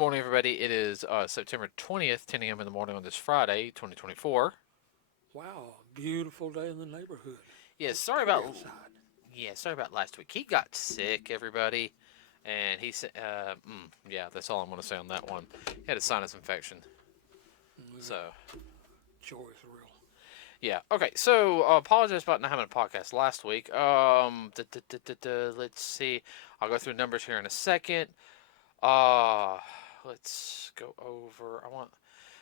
morning, everybody. It is September 20th, 10 a.m. in the morning on this Friday, 2024. Wow, beautiful day in the neighborhood. Yeah, It's sorry pretty about outside. sorry about last week. He got sick, everybody, and he said, yeah, that's all I'm going to say on that one. He had a sinus infection. Mm, So, Joy is real. yeah. Okay, so apologize about not having a podcast last week. Let's see. I'll go through numbers here in a second. Uh, let's go over.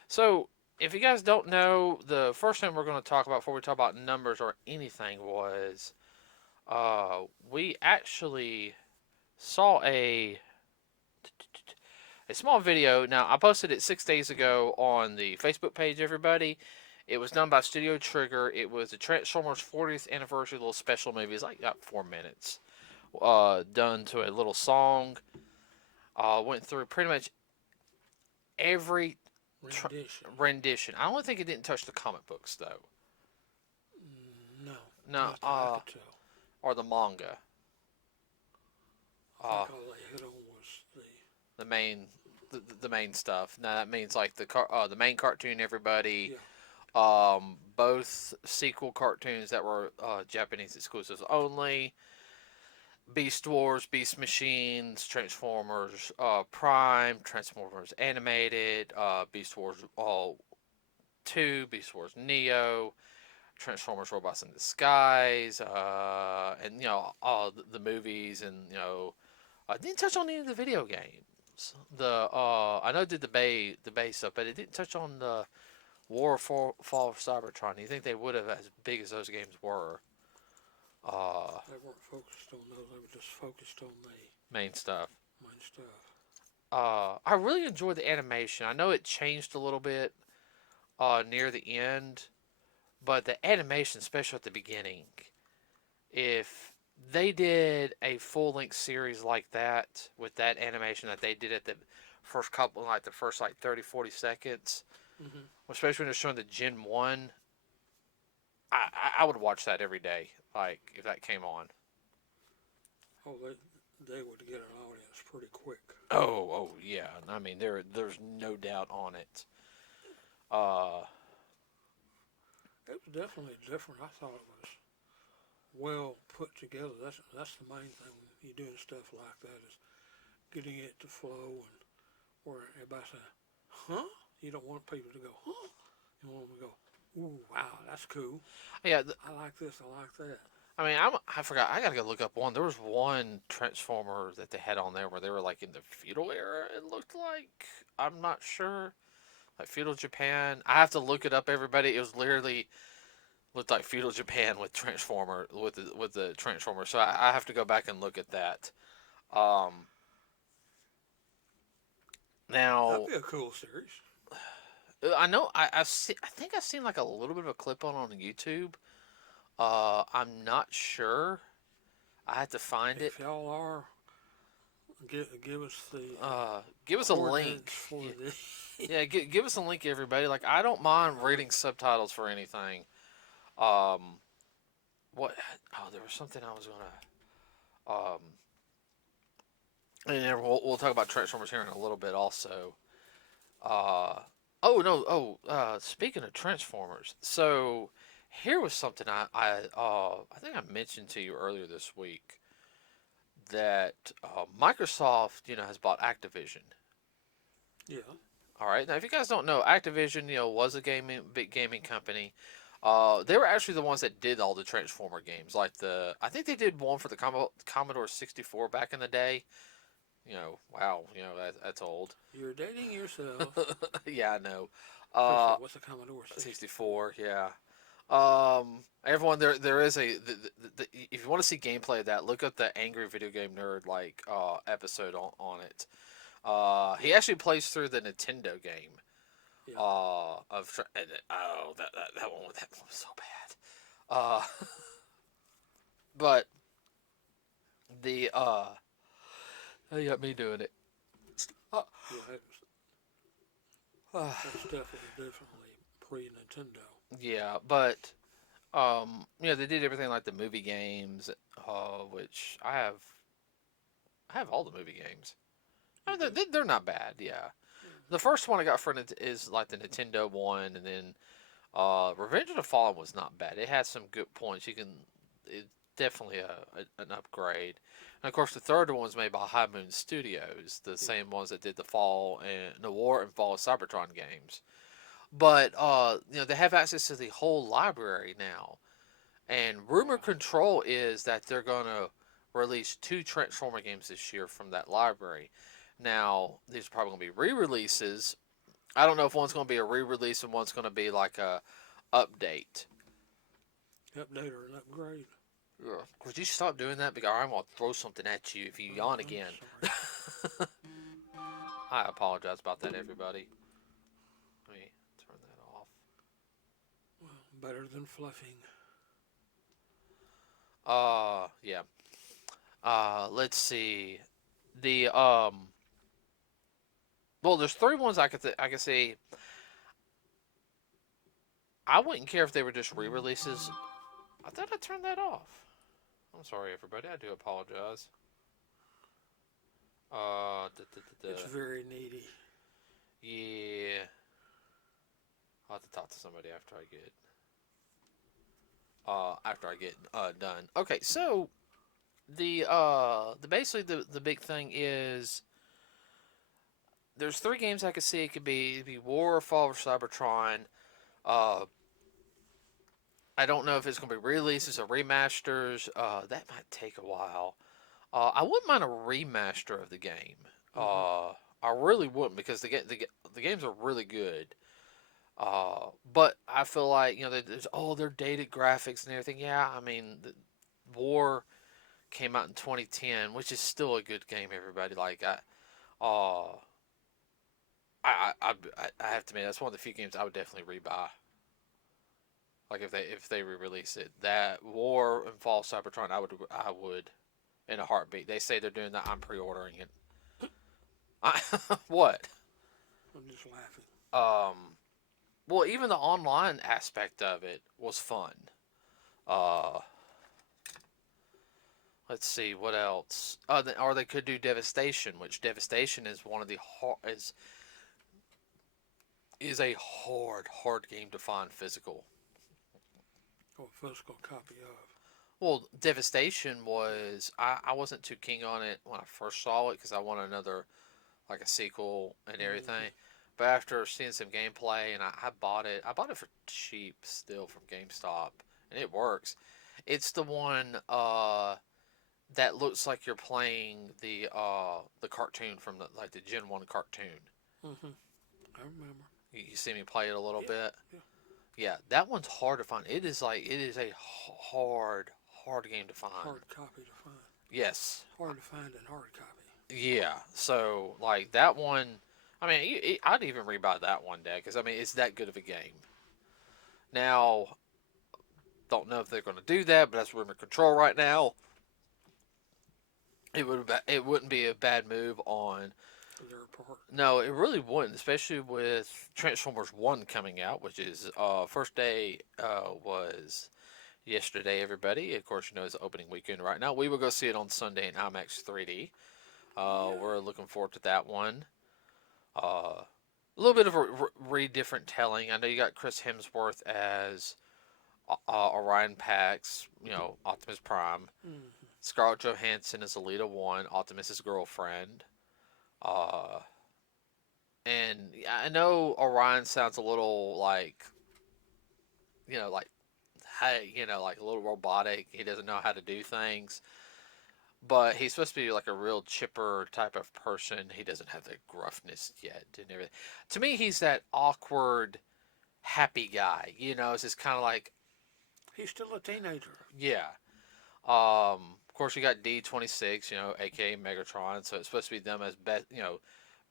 So, if you guys don't know, the first thing we're going to talk about before we talk about numbers or anything was we actually saw a small video. Now, I posted it 6 days ago on the Facebook page, everybody. It was done by Studio Trigger. It was the Transformers 40th anniversary little special movie. It's like about 4 minutes. Done to a little song. Went through pretty much every tr- Rendition. rendition. I don't think it didn't touch the comic books though. No, No, not that I could tell. or the manga. I Uh, think all they hit on was the main, the main stuff. Now that means like the main cartoon. Everybody. yeah, Both sequel cartoons that were Japanese exclusives only. Beast Wars, Beast Machines, Transformers Prime, Transformers Animated, Beast Wars 2, Beast Wars Neo, Transformers Robots in Disguise, and all the movies, and I didn't touch on any of the video games. I know it did the Bay stuff, but it didn't touch on the Fall of Cybertron. Do you think they would have, as big as those games were? they weren't focused on those. They were just focused on the Main stuff. main stuff. I really enjoyed the animation. I know it changed a little bit near the end, but the animation, especially at the beginning, if they did a full length series like that with that animation that they did at the first couple, like the first like 30, 40 seconds, Mm-hmm. especially when they're showing the Gen 1, I would watch that every day, like if that came on. Oh, they would get an audience pretty quick. Oh, yeah. I mean, there's no doubt on it. Uh, It was definitely different. I thought it was well put together. That's the main thing when you're doing stuff like that is getting it to flow and where everybody say, huh? You don't want people to go, huh? You want them to go, ooh, wow, that's cool. yeah, I like this. I like that. I mean, I forgot. I gotta go look up one. There was one Transformer that they had on there where they were like in the feudal era. It looked like, I'm not sure, like feudal Japan. I have to look it up. Everybody, it was literally looked like feudal Japan with the Transformer. So I have to go back and look at that. Um, That'd now be a cool series. I know I think I've seen like a little bit of a clip on YouTube. I'm not sure. I had to find it. If y'all are, give us the Give us a link. coordinates for Yeah, the. yeah. Give us a link, everybody. Like, I don't mind reading subtitles for anything. Um, what? Oh, there was something I was gonna. And then we'll talk about Transformers here in a little bit, also. Uh, oh no. Oh, speaking of Transformers, so here was something I think I mentioned to you earlier this week that Microsoft, has bought Activision. Yeah. All right. Now, if you guys don't know, Activision, was a big gaming company. They were actually the ones that did all the Transformer games. Like I think they did one for the Commodore 64 back in the day. Wow, that's old. You're dating yourself. Yeah, I know. Wait, Uh, what's a Commodore 64? 64, yeah. Everyone, there is if you want to see gameplay of that, look up the Angry Video Game Nerd episode on it. He actually plays through the Nintendo game. Yeah. That one was so bad. Uh, but the you got me doing it. Uh, Yeah, that's definitely pre Nintendo. yeah, but they did everything like the movie games, which I have all the movie games. I mean, they're not bad. Yeah, the first one I got for is like the Nintendo one, and then Revenge of the Fallen was not bad. It had some good points. It definitely an upgrade. And of course, the third one was made by High Moon Studios, the same ones that did the Fall and the War and Fall of Cybertron games. But they have access to the whole library now. And rumor control is that they're gonna release two Transformer games this year from that library. Now, these are probably gonna be re-releases. I don't know if one's gonna be a re-release and one's gonna be like a update. Update or an upgrade. Ugh. Could you stop doing that? Because I'm gonna throw something at you if you yawn again. I apologize about that, everybody. Let me turn that off. Well, better than fluffing. Yeah. Let's see. The well, there's three ones I could see. I wouldn't care if they were just re-releases. I thought I turned that off. I'm sorry, everybody. I do apologize. It's very needy. Yeah. I'll have to talk to somebody after I get done. Okay, so the basically the big thing is there's three games I could see. It'd be War or Fall of Cybertron. Uh, I don't know if it's going to be releases or remasters. That might take a while. I wouldn't mind a remaster of the game. I really wouldn't because the games are really good. But I feel like they're dated graphics and everything. Yeah, I mean, War came out in 2010, which is still a good game. Everybody uh, I have to admit that's one of the few games I would definitely rebuy. Like if they re-release it, that War and Fall Cybertron, I would in a heartbeat. They say they're doing that. I'm pre-ordering it. What? I'm just laughing. Well, even the online aspect of it was fun. Uh, let's see what else. Or they could do Devastation, which Devastation is one of the is a hard game to find physical. Oh, physical copy of. Well, Devastation was I wasn't too keen on it when I first saw it because I wanted another like a sequel and everything. Mm-hmm. But after seeing some gameplay and I bought it. I bought it for cheap still from GameStop and it works. It's the one that looks like you're playing the cartoon from the Gen 1 cartoon. Mhm. I remember. You see me play it a little bit? Yeah. Yeah, that one's hard to find. It is a hard game to find. Hard copy to find. Yes. Hard to find and hard copy. Yeah. So like that one, I mean, I'd even rebuy that one day because I mean it's that good of a game. Now, don't know if they're going to do that, but that's rumor control right now. It wouldn't be a bad move on their part. No, it really wouldn't, especially with Transformers 1 coming out, which is first day was yesterday, everybody. Of course, it's opening weekend right now. We will go see it on Sunday in IMAX 3D. We're looking forward to that one. A little bit of a different telling. I know you got Chris Hemsworth as Orion Pax, Optimus Prime. Mm-hmm. Scarlett Johansson is Alita 1, Optimus' girlfriend. And I know Orion sounds a little like a little robotic. He doesn't know how to do things. But he's supposed to be like a real chipper type of person. He doesn't have the gruffness yet and everything. To me, he's that awkward, happy guy. It's just kind of like... He's still a teenager. Yeah. Of course, you got D26, a.k.a. Megatron. So it's supposed to be them as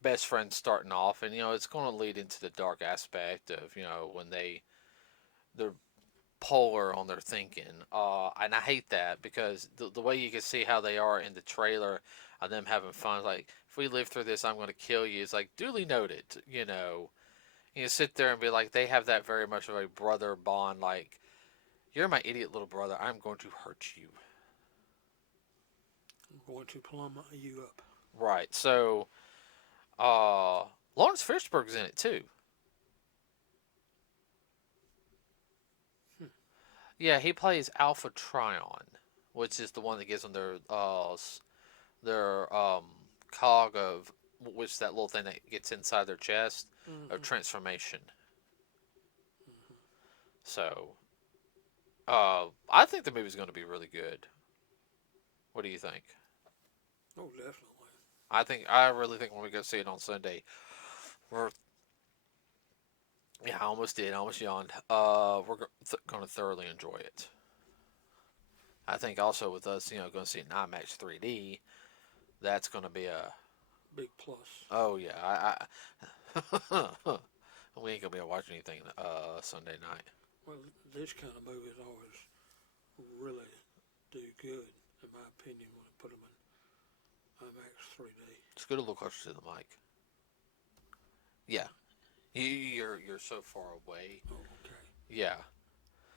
best friends starting off. And, it's going to lead into the dark aspect of, when they're polar on their thinking. And I hate that because the way you can see how they are in the trailer of them having fun, like, if we live through this, I'm going to kill you. It's like, duly noted, You sit there and be like, they have that very much of a brother bond, like, you're my idiot little brother. I'm going to hurt you. I'm going to plumb you up. Right. So, Uh, Lawrence Fishburne's in it too. Hmm. Yeah, he plays Alpha Trion, which is the one that gives them their cog of which is that little thing that gets inside their chest of Mm-hmm. transformation. Mm-hmm. So, I think the movie's going to be really good. What do you think? Oh, definitely. I really think when we go see it on Sunday, we're yeah, I almost did, I almost yawned. We're going to thoroughly enjoy it. I think also with us, going to see it in IMAX 3D, that's going to be a Big plus. oh yeah, we ain't gonna be able to watch anything Sunday night. Well, this kind of movies always really do good, in my opinion, when I put them in IMAX 3D. Just get a little closer to the mic. Yeah, you're so far away. Oh, okay. Yeah.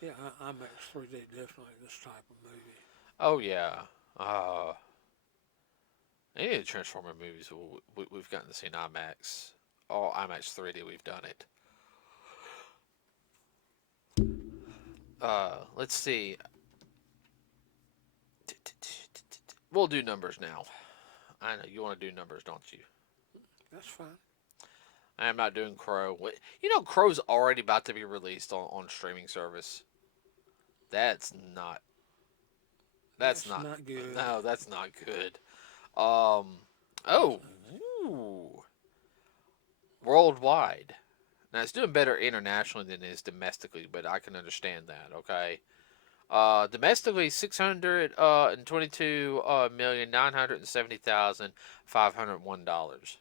Yeah, IMAX 3D definitely this type of movie. Oh yeah. Any of the Transformer movies we've gotten to see in IMAX. All IMAX 3D, we've done it. Let's see. We'll do numbers now. I know you want to do numbers, don't you? That's fine. I am not doing Crow. Crow's already about to be released on streaming service. That's not. That's That's not. not good. No, that's not good. Um. That's Oh. Ooh. Worldwide. Now it's doing better internationally than it is domestically, but I can understand that. Okay. Domestically, 622,970,501.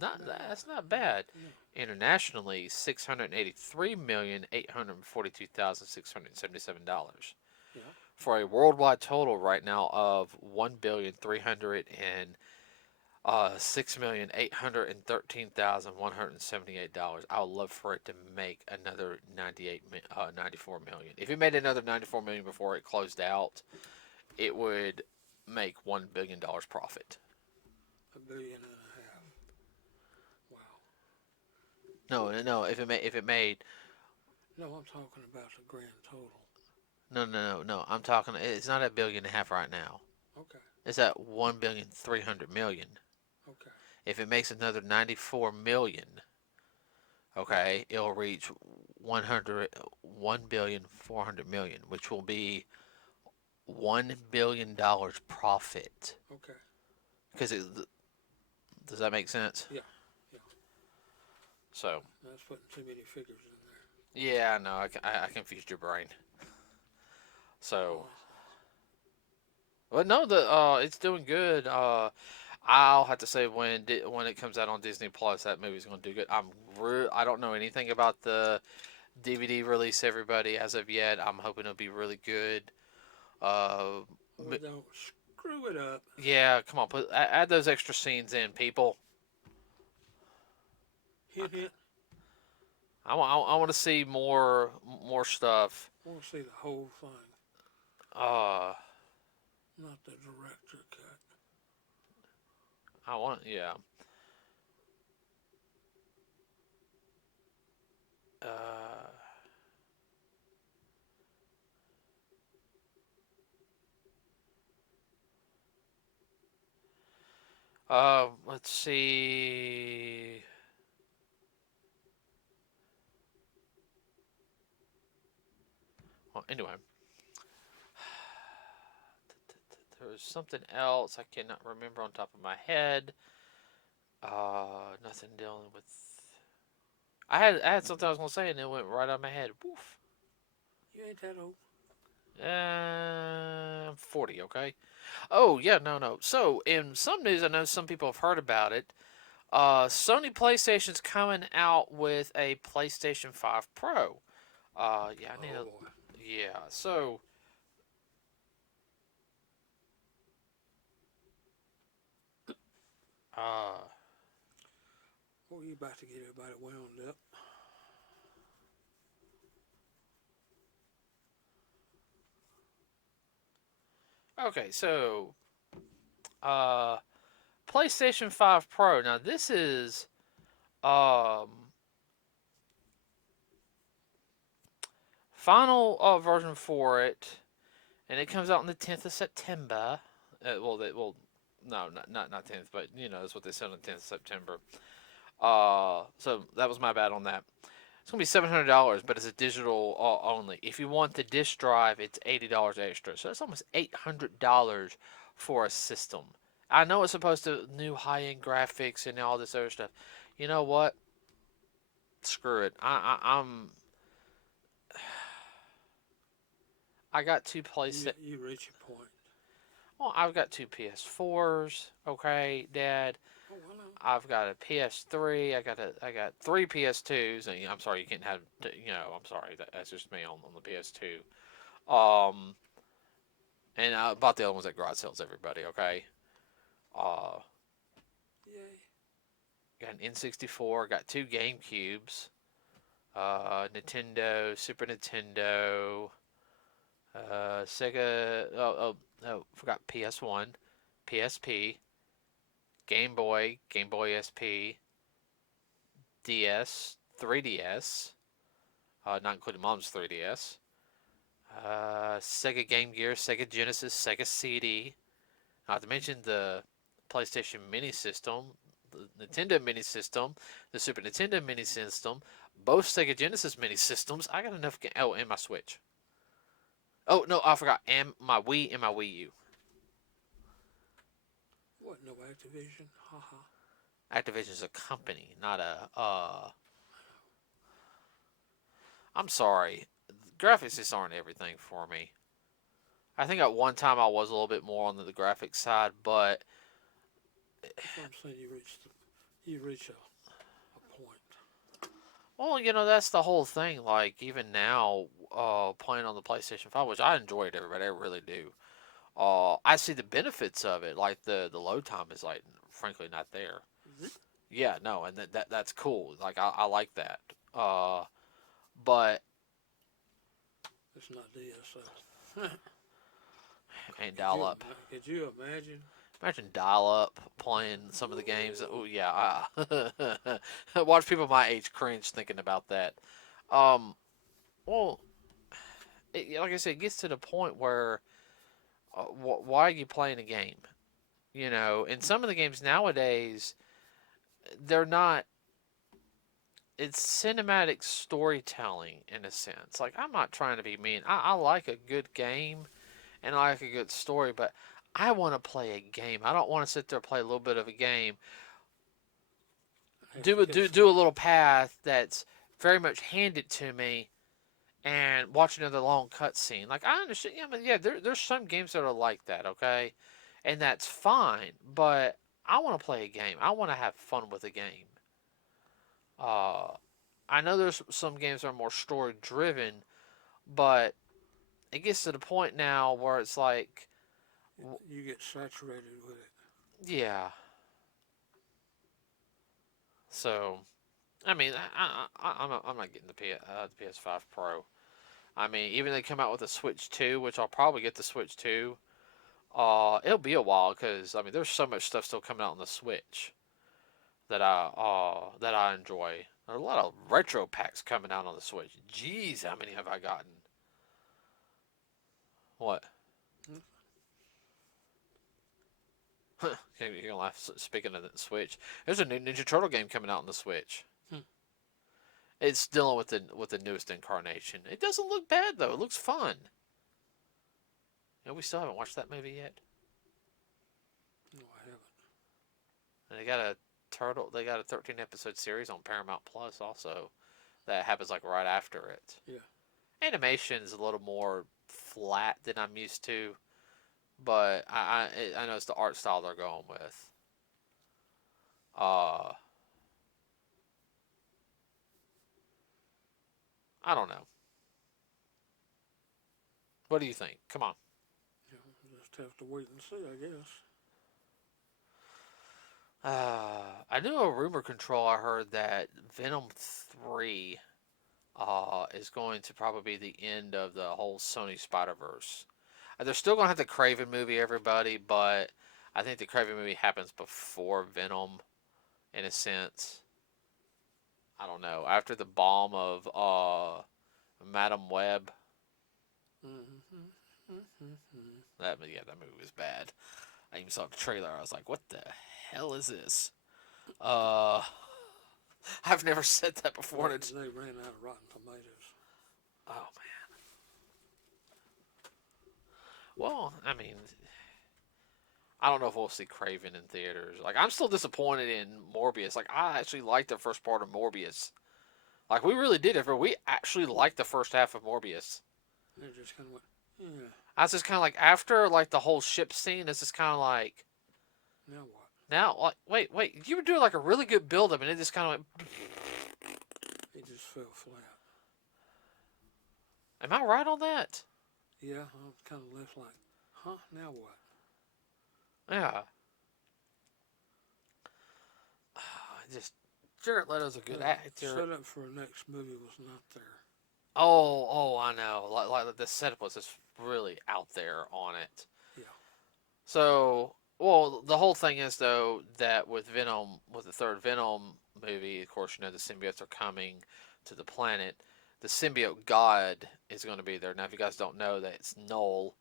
not bad. That's not bad. No. Internationally, $683,842,677 Yeah. for a worldwide total right now of 1,306,813,178. I would love for it to make another 94 million. If it made another 94 million before it closed out, it would make $1 billion profit. $1.5 billion. Wow. No. If it made No, I'm talking about the grand total. no. I'm talking. It's not $1.5 billion right now. Okay. It's at 1,300,000,000. Okay. If it makes another 94 million, okay, it'll reach 1,400,000,000, which will be $1 billion profit. Okay. Because does that make sense? Yeah. Yeah. So That's putting too many figures in there. yeah, no, I confused your brain. So, Oh, but no, it's doing good. I'll have to say when it comes out on Disney Plus, that movie's going to do good. I don't know anything about the DVD release, everybody, as of yet. I'm hoping it'll be really good. Uh, well, don't screw it up. yeah, come on, add those extra scenes in, people. Hint, hint. I want to see more stuff. I want to see the whole thing, Uh, not the director cut. yeah. Uh, let's see. Well, anyway, there was something else I cannot remember on top of my head. Nothing dealing with. I had something I was gonna say and it went right out of my head. Woof. You ain't that old. I'm 40. Okay. Oh yeah, no. So in some news, I know some people have heard about it. Sony PlayStation's coming out with a PlayStation 5 Pro. Yeah, I need Oh a boy. yeah. So, uh, Oh, you about to get everybody wound up. okay. So, uh, PlayStation 5 Pro. Now this is um final version for it, and it comes out on the 10th of September. No, not 10th, but that's what they said on the 10th of September. So that was my bad on that. It's gonna be $700, but it's a digital only. If you want the disc drive, it's $80 extra. So that's almost $800 for a system. I know it's supposed to new high end graphics and all this other stuff. You know what? Screw it. I got two PlayStation. You reach a point. Well, I've got two PS4s. Okay, Dad. Oh, I know. I've got a PS3. I got three PS2s. And I'm sorry, you can't have. I'm sorry. That's just me on the PS2. And I bought the other ones at garage sales. Everybody, okay. Uh, Yay. got an N64. Got two GameCubes. Nintendo, Super Nintendo, Sega. Oh, forgot PS1, PSP, Game Boy, Game Boy SP, DS, 3DS, not including Mom's 3DS, Sega Game Gear, Sega Genesis, Sega CD. Not to mention the PlayStation Mini System, the Nintendo Mini System, the Super Nintendo Mini System, both Sega Genesis Mini Systems. I got enough. Oh, and my Switch. Oh no, I forgot. And my Wii and my Wii U. What? No Activision? Haha. Activision's a company, not a. I'm sorry. Graphics just aren't everything for me. I think at one time I was a little bit more on the graphics side, but That's what I'm saying. You reach a point. well, that's the whole thing. Like even now, playing on the PlayStation 5, which I enjoy it, everybody, I really do. I see the benefits of it. Like the load time is like, frankly, not there. Mm-hmm. Yeah, no, and that's cool. Like I like that. But It's not DSL. and dial up. Could you imagine? Imagine dial up playing some of the games. Oh yeah, watch people my age cringe thinking about that. Well, like I said, it gets to the point where why are you playing a game? And some of the games nowadays, they're not. It's cinematic storytelling in a sense. Like I'm not trying to be mean. I like a good game, and I like a good story, but I want to play a game. I don't want to sit there and play a little bit of a game. Do a little path that's very much handed to me, and watch another long cutscene. Like I understand, there's some games that are like that, okay, and that's fine. But I want to play a game. I want to have fun with a game. Uh, I know there's some games that are more story driven, but it gets to the point now where it's like, you get saturated with it. yeah. So, I mean, I'm not getting the PS5 Pro. I mean, even they come out with a Switch 2, which I'll probably get the Switch 2. It'll be a while because I mean, there's so much stuff still coming out on the Switch that I enjoy. There are a lot of retro packs coming out on the Switch. Jeez, how many have I gotten? What? You're gonna laugh. Speaking of the Switch, there's a new Ninja Turtle game coming out on the Switch. Hmm. It's dealing with the newest incarnation. It doesn't look bad though. It looks fun. We still haven't watched that movie yet. No, I haven't. And they got a turtle. They got a 13 episode series on Paramount Plus also. That happens like right after it. Yeah. Animation's a little more flat than I'm used to, but I know it's the art style they're going with. I don't know. What do you think? Come on. Just have to wait and see, I guess. I knew a rumor control. I heard that Venom 3 is going to probably be the end of the whole Sony Spider-Verse. They're still going to have the Craven movie, everybody, but I think the Craven movie happens before Venom, in a sense. I don't know. After the bomb of Madam Web, that movie was bad. I even saw the trailer. I was like, what the hell is this? Uh, I've never said that before. They ran out of Rotten Tomatoes. Oh man. Well, I mean, I don't know if we'll see Craven in theaters. Like, I'm still disappointed in Morbius. Like, I actually liked the first part of Morbius. Like, we really did it. We actually liked the first half of Morbius. They just kind of went, yeah. I was just kind of like, after like the whole ship scene, it's just kind of like, now what? now, like, wait, you were doing like a really good build up, and it just kind of went. It just fell flat. Am I right on that? Yeah, I was kind of left like, huh? Now what? Yeah. Just Jared Leto's a good actor. Setup for the next movie was not there. Oh, I know. Like the setup was just really out there on it. Yeah. So, well, the whole thing is though that with Venom, with the third Venom movie, of course, the symbiotes are coming to the planet. The symbiote god is going to be there. Now, if you guys don't know, that it's Null,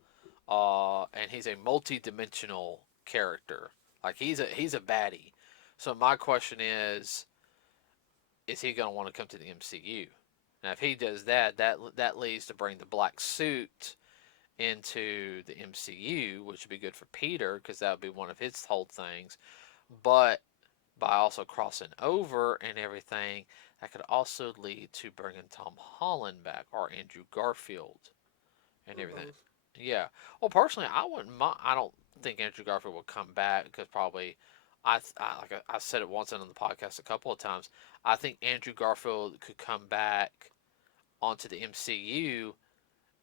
and he's a multi-dimensional character. Like he's a baddie. So my question is he going to want to come to the MCU? Now, if he does that, that leads to bring the black suit into the MCU, which would be good for Peter because that would be one of his whole things. But by also crossing over and everything, that could also lead to bringing Tom Holland back or Andrew Garfield and everything. Both. Yeah. Well, personally, I wouldn't mind. I don't think Andrew Garfield will come back because probably like I said it once on the podcast a couple of times. I think Andrew Garfield could come back onto the MCU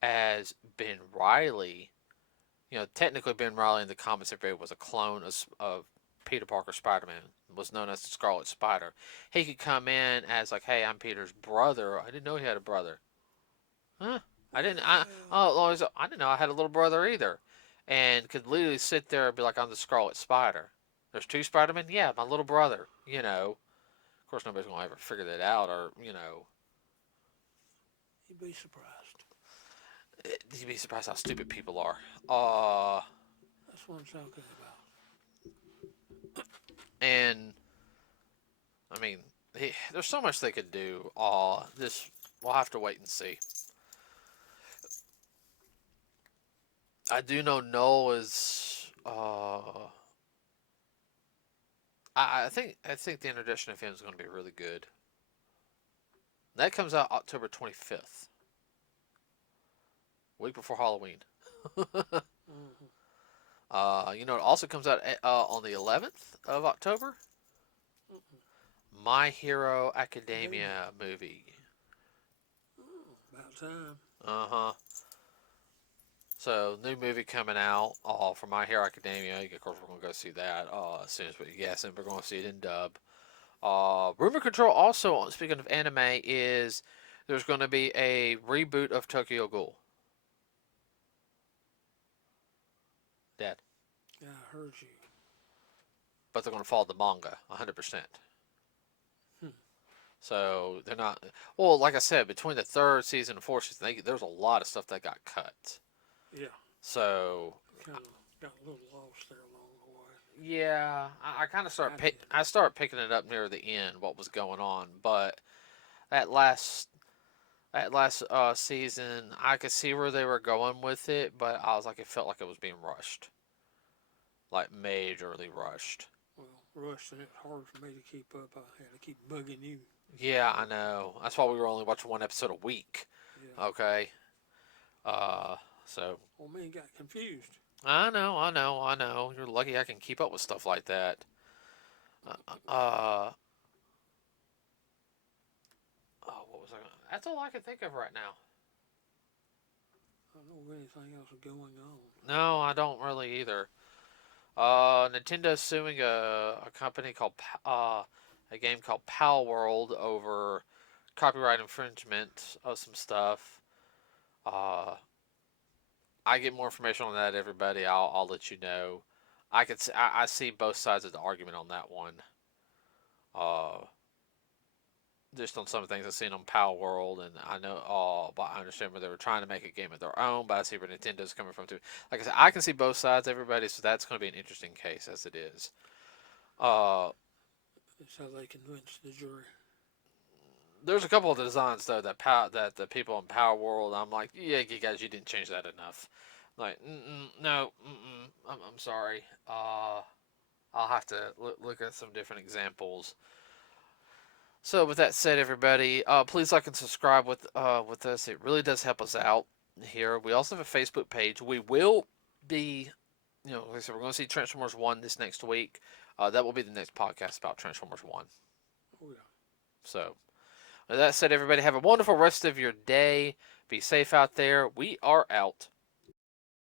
as Ben Riley. Technically Ben Riley in the comics was a clone of Peter Parker Spider-Man, was known as the Scarlet Spider. He could come in as like, hey, I'm Peter's brother. I didn't know he had a brother. Huh? I didn't. I didn't know I had a little brother either, and could literally sit there and be like, I'm the Scarlet Spider. There's two Spider-Men. Yeah, my little brother. Of course, nobody's gonna ever figure that out, or You'd be surprised. You'd be surprised how stupid people are. That's what I'm talking about. And I mean, there's so much they could do. This we'll have to wait and see. I do know Noel is. I think the introduction of him is going to be really good. That comes out October 25th, week before Halloween. It also comes out on the 11th of October. My Hero Academia movie. About time. So, new movie coming out for My Hero Academia. Of course, we're going to go see that as soon as we guess, and we're going to see it in dub. Rumor Control also, speaking of anime, is there's going to be a reboot of Tokyo Ghoul. Dad. Yeah, I heard you. But they're going to follow the manga 100%. So they're not. Well, like I said, between the third season and fourth season, there's a lot of stuff that got cut. Yeah. So Kind of got a little lost there along the way. Yeah, I kind of started picking it up near the end what was going on, but that last season, I could see where they were going with it, but I was like, it felt like it was being rushed, like majorly rushed. Well, rushed, and it's hard for me to keep up. I had to keep bugging you. Yeah, I know. That's why we were only watching one episode a week. Yeah. Okay. So. Well, man, got confused. I know. You're lucky I can keep up with stuff like that. What was I gonna... That's all I can think of right now. I don't know anything else going on. No, I don't really either. Nintendo's suing a company called a game called Pal World over copyright infringement of some stuff. I get more information on that, everybody. I'll let you know. I see both sides of the argument on that one. Uh, just on some things I've seen on Power World, and I know, but I understand where they were trying to make a game of their own, but I see where Nintendo's coming from too. Like I said, I can see both sides, everybody, so that's going to be an interesting case as it is. Uh, That's how they convince the jury. there's a couple of designs though that the people in Power World, I'm like, yeah, you guys, you didn't change that enough. Like, no, I'm sorry. I'll have to look at some different examples. So with that said, everybody, please like and subscribe with us. It really does help us out here. We also have a Facebook page. We will be, like I said, we're going to see Transformers One this next week. That will be the next podcast about Transformers One. Oh yeah. So with that said, everybody, have a wonderful rest of your day. Be safe out there. We are out.